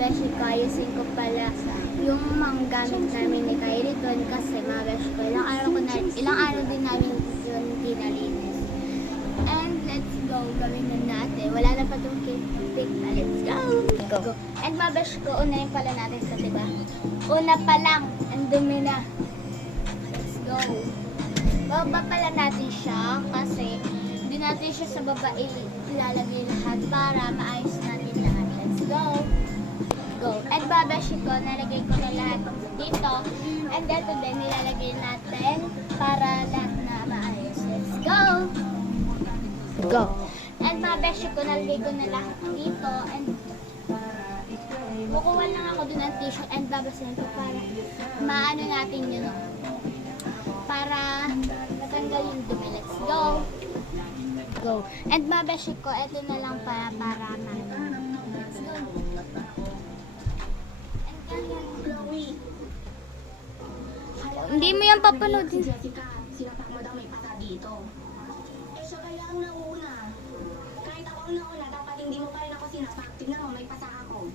beshi ko, ayusin ko pala yung mga gamit namin ni Kylie doon kasi mga beshi ko, ilang araw din namin yun pinalinis. And let's go, gawin na natin. Wala na pa itong cake na, let's go! Go! And mga beshi ko, unahin pala natin ito, diba? Una pa lang, ang dumi na. Let's go! Baba pala natin siya kasi hindi natin siya sa baba ilalagay lahat para maayos natin lahat. Let's go! Go! And babashi ko, nalagay ko na lahat dito. And dito din, nilalagay natin para lahat na maayos. Let's go! Go! And babashi ko, nalagay ko na lahat dito. And kukuha lang ako dun ng tissue and babasahin ko para maano natin yun. Para matanggal yung dumi. Let's go! Go! And babashi ko, ito na lang para let's go! Hindi mo yan papanoodin. Jessica, sinapak mo daw may pasa dito. Eh siya kaya ang nauna. Kahit ako ang nauna, dapat hindi mo pa rin ako sinapak. Tignan mo, may pasa ako.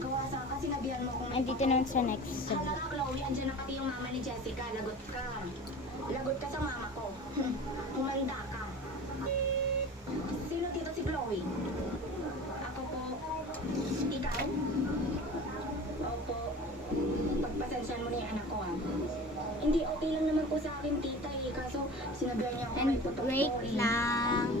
Kawasa ka, sinabihan mo kung may Andito naman sa next. Hala ka, Chloe, andyan na pati yung mama ni Jessica. Lagot ka. Lagot ka sa mama ko. Humanda ka. Sino dito si Chloe? Ako po. Ikaw? Opo. Pagpasensyahan mo na yung anak ko, ah. Hindi, okay lang naman po sa akin, tita, eh. Kaso, sinabihan niya ako may And putok wait ko, eh. lang.